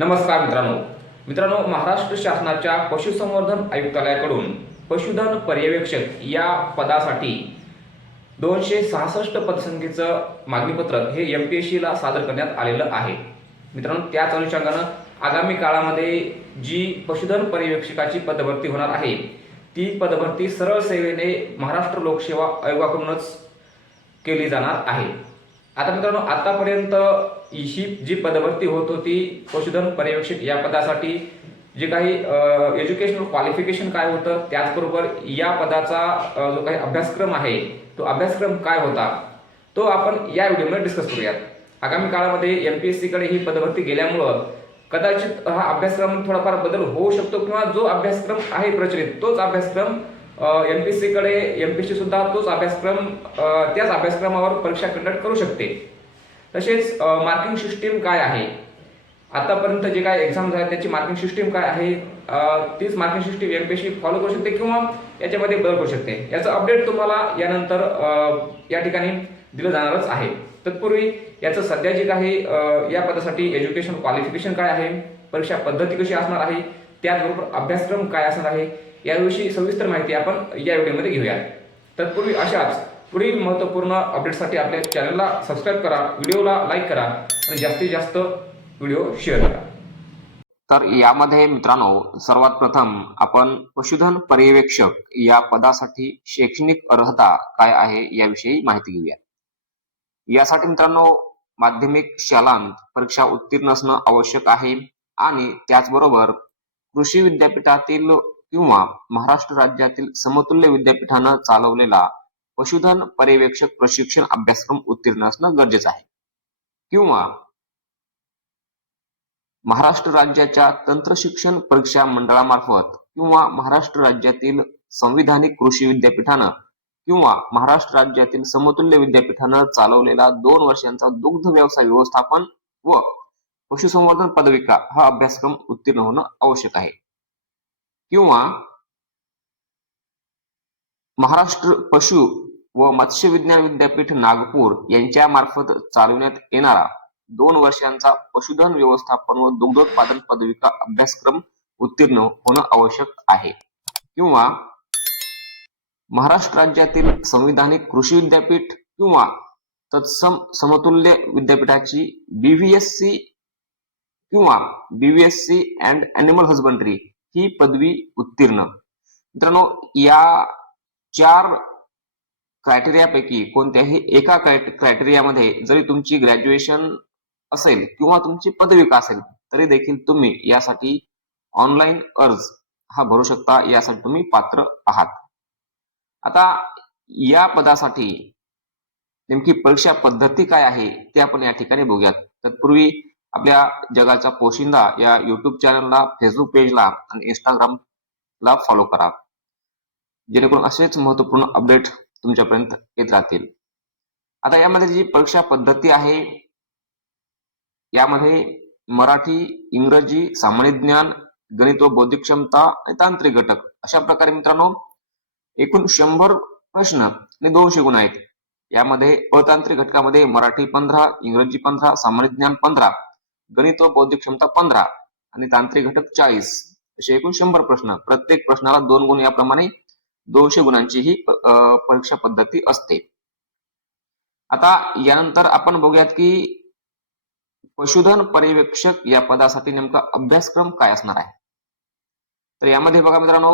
नमस्कार मित्रांनो. मित्रांनो महाराष्ट्र शासनाच्या पशुसंवर्धन आयुक्तालयाकडून पशुधन पर्यवेक्षक या पदासाठी दोनशे सहासष्ट पदसंख्येचं मागणीपत्रक हे एम पी एस सीला सादर करण्यात आलेलं आहे. मित्रांनो त्याच अनुषंगानं आगामी काळामध्ये जी पशुधन पर्यवेक्षकाची पदभरती होणार आहे ती पदभरती सरळ सेवेने महाराष्ट्र लोकसेवा आयोगाकडूनच केली जाणार आहे. आता मित्रांनो आतापर्यंत ही जी पदभरती होत होती पशुधन पर्यवेक्षक या पदासाठी जे काही एज्युकेशनल क्वालिफिकेशन काय होतं त्याचबरोबर या पदाचा जो काही अभ्यासक्रम आहे तो अभ्यासक्रम काय होता तो आपण या व्हिडिओमध्ये डिस्कस करूयात. आगामी काळामध्ये एम पी एस सीकडे ही पदभरती गेल्यामुळं कदाचित हा अभ्यासक्रम थोडाफार बदल होऊ शकतो किंवा जो अभ्यासक्रम आहे प्रचलित तोच अभ्यासक्रम एम पी सी कडे एम पी सी सुद्धा तोच अभ्यासक्रम त्याच अभ्यासक्रमावर परीक्षा कंडक्ट करू शकते. तसेच मार्किंग सिस्टीम काय आहे? आतापर्यंत जे काय एक्झाम झाल्या त्याची मार्किंग सिस्टीम काय आहे? तीच marking system M P C follow करू शकते किंवा याच्यामध्ये बदल करू शकते. याचं अपडेट तुम्हाला यानंतर या ठिकाणी दिलं जाणारच आहे. तत्पूर्वी याचं सध्या जे काही या पदासाठी एज्युकेशन क्वालिफिकेशन काय आहे? परीक्षा पद्धती कशी असणार आहे? त्याचबरोबर अभ्यासक्रम काय असणार आहे? याविषयी सविस्तर माहिती आपण या व्हिडिओमध्ये घेऊया. तत्पूर्वी अशाच पुढील महत्त्वपूर्ण अपडेटसाठी आपल्या चॅनलला सबस्क्राईब करा व्हिडिओला लाईक करा आणि जास्तीत जास्त व्हिडिओ शेअर करा. तर यामध्ये मित्रांनो सर्वात प्रथम आपण पशुधन पर्यवेक्षक या पदासाठी शैक्षणिक अर्हता काय आहे याविषयी माहिती घेऊया. यासाठी मित्रांनो माध्यमिक शालांत परीक्षा उत्तीर्ण असणं आवश्यक आहे आणि त्याचबरोबर कृषी विद्यापीठातील किंवा महाराष्ट्र राज्यातील समतुल्य विद्यापीठानं चालवलेला पशुधन पर्यवेक्षक प्रशिक्षण अभ्यासक्रम उत्तीर्ण असणं गरजेचं आहे. किंवा महाराष्ट्र राज्याच्या तंत्रशिक्षण परीक्षा मंडळामार्फत किंवा महाराष्ट्र राज्यातील संविधानिक कृषी विद्यापीठानं किंवा महाराष्ट्र राज्यातील समतुल्य विद्यापीठानं चालवलेला दोन वर्षांचा दुग्ध व्यवसाय व्यवस्थापन व पशुसंवर्धन पदविका हा अभ्यासक्रम उत्तीर्ण होणं आवश्यक आहे. किंवा महाराष्ट्र पशु व मत्स्य विज्ञान विद्यापीठ नागपूर यांच्या मार्फत चालवण्यात येणारा दोन वर्षांचा पशुधन व्यवस्थापन व दुग्धोत्पादन पदविका अभ्यासक्रम उत्तीर्ण होणं आवश्यक आहे. किंवा महाराष्ट्र राज्यातील संविधानिक कृषी विद्यापीठ किंवा तत्सम समतुल्य विद्यापीठाची बीव्हीएससी किंवा बीव्हीएससी अँड अॅनिमल हजबंडरी ही पदवी उत्तीर्ण. मित्रांनो या चार क्रायटेरियापैकी कोणत्याही एका क्रायटेरियामध्ये जरी तुमची ग्रॅज्युएशन असेल किंवा तुमची पदविका असेल तरी देखील तुम्ही यासाठी ऑनलाईन अर्ज हा भरू शकता यासाठी तुम्ही पात्र आहात. आता या पदासाठी नेमकी परीक्षा पद्धती काय आहे ते आपण या ठिकाणी बघूयात. तत्पूर्वी आपल्या जगाचा पोशिंदा या युट्यूब चॅनलला फेसबुक पेजला आणि इंस्टाग्रामला फॉलो करा. जेणेकरून असेच महत्त्वपूर्ण अपडेट तुमच्यापर्यंत येत राहतील. आता यामध्ये जी परीक्षा पद्धती आहे यामध्ये मराठी इंग्रजी सामान्य ज्ञान गणित व बौद्धिक क्षमता आणि तांत्रिक घटक अशा प्रकारे मित्रांनो एकूण शंभर प्रश्न आणि दोनशे गुण आहेत. यामध्ये अतांत्रिक घटकामध्ये मराठी पंधरा इंग्रजी पंधरा सामान्य ज्ञान पंधरा गणित व बौद्धिक क्षमता पंधरा आणि तांत्रिक घटक चाळीस. असे एकूण शंभर प्रश्न. प्रत्येक प्रश्नाला दोन गुण याप्रमाणे दोनशे गुणांची ही परीक्षा पद्धती असते. आता यानंतर आपण बघूयात की पशुधन पर्यवेक्षक या पदासाठी नेमका अभ्यासक्रम काय असणार आहे? तर यामध्ये बघा मित्रांनो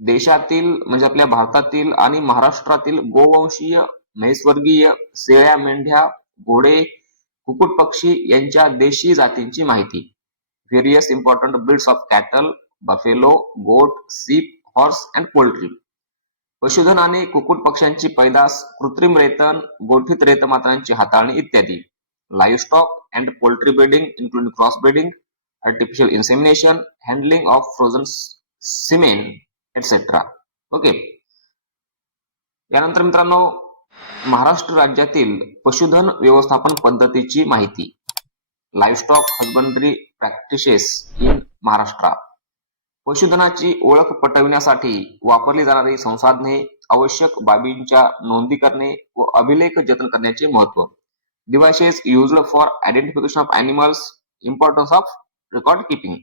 देशातील म्हणजे आपल्या भारतातील आणि महाराष्ट्रातील गोवंशीय नैसर्गीय शेळ्या मेंढ्या घोडे कुकुट पक्षी यांच्या देशी जातींची माहिती. Various important breeds of cattle buffalo goat sheep horse and poultry पशुधन आणि कुकुट पक्ष्यांची पैदास कृत्रिम रेतन गोठित रेतमात्रांची हाताळणी इत्यादी. Livestock and poultry breeding including cross breeding artificial insemination handling of frozen semen etcetera okay यानंतर मित्रांनो महाराष्ट्र राज्यातील पशुधन व्यवस्थापन पद्धतीची माहिती. Livestock husbandry practices in Maharashtra पशुधनाची ओळख पटविण्यासाठी वापरली जाणारी संसाधने आवश्यक बाबींच्या नोंदी करणे व अभिलेख जतन करण्याचे महत्त्व. Devices used for identification of animals importance of record keeping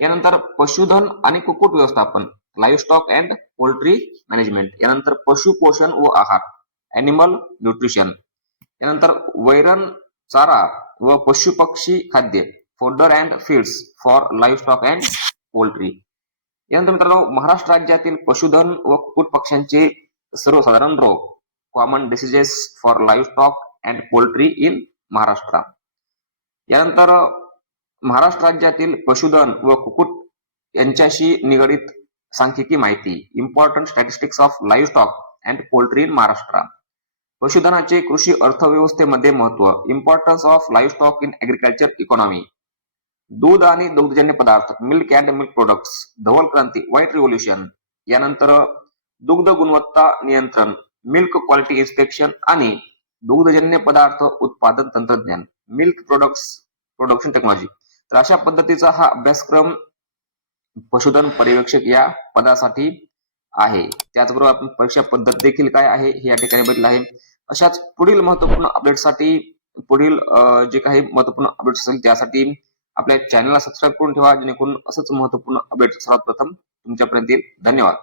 यानंतर पशुधन आणि कुक्कुट व्यवस्थापन livestock and poultry management यानंतर पशुपोषण व आहार. अॅनिमल न्यूट्रिशन यानंतर वैरण चारा व पशुपक्षी खाद्य fodder and feeds for livestock and poultry यानंतर मित्रांनो महाराष्ट्र राज्यातील पशुधन व कुक्कुट पक्ष्यांचे सर्वसाधारण रोग common diseases for livestock and poultry in Maharashtra. यानंतर महाराष्ट्र राज्यातील पशुधन व कुक्कुट यांच्याशी निगडित सांख्यिकी माहिती important statistics of livestock and poultry in Maharashtra. पशुधनाचे कृषी अर्थव्यवस्थेमध्ये महत्त्व importance of life stock in agriculture economy दूध आणि दुग्धजन्य पदार्थ मिल्क अँड मिल्क प्रोडक्ट्स धवल क्रांती व्हाईट रिव्होल्युशन यानंतर दुग्ध गुणवत्ता नियंत्रण मिल्क क्वालिटी इन्स्पेक्शन आणि दुग्धजन्य पदार्थ उत्पादन तंत्रज्ञान मिल्क प्रोडक्ट्स प्रोडक्शन टेक्नॉलॉजी तर अशा पद्धतीचा हा अभ्यासक्रम पशुधन पर्यवेक्षक या पदासाठी आहे. त्याचबरोबर आपण परीक्षा पद्धत देखील काय आहे हे या ठिकाणी बघितलं आहे. अशाच पुढील महत्त्वपूर्ण अपडेटसाठी पुढील जे काही महत्त्वपूर्ण अपडेट्स असेल त्यासाठी आपल्या चॅनलला सबस्क्राईब करून ठेवा जेणेकरून असंच महत्त्वपूर्ण अपडेट सर्वात प्रथम तुमच्यापर्यंत येईल. धन्यवाद.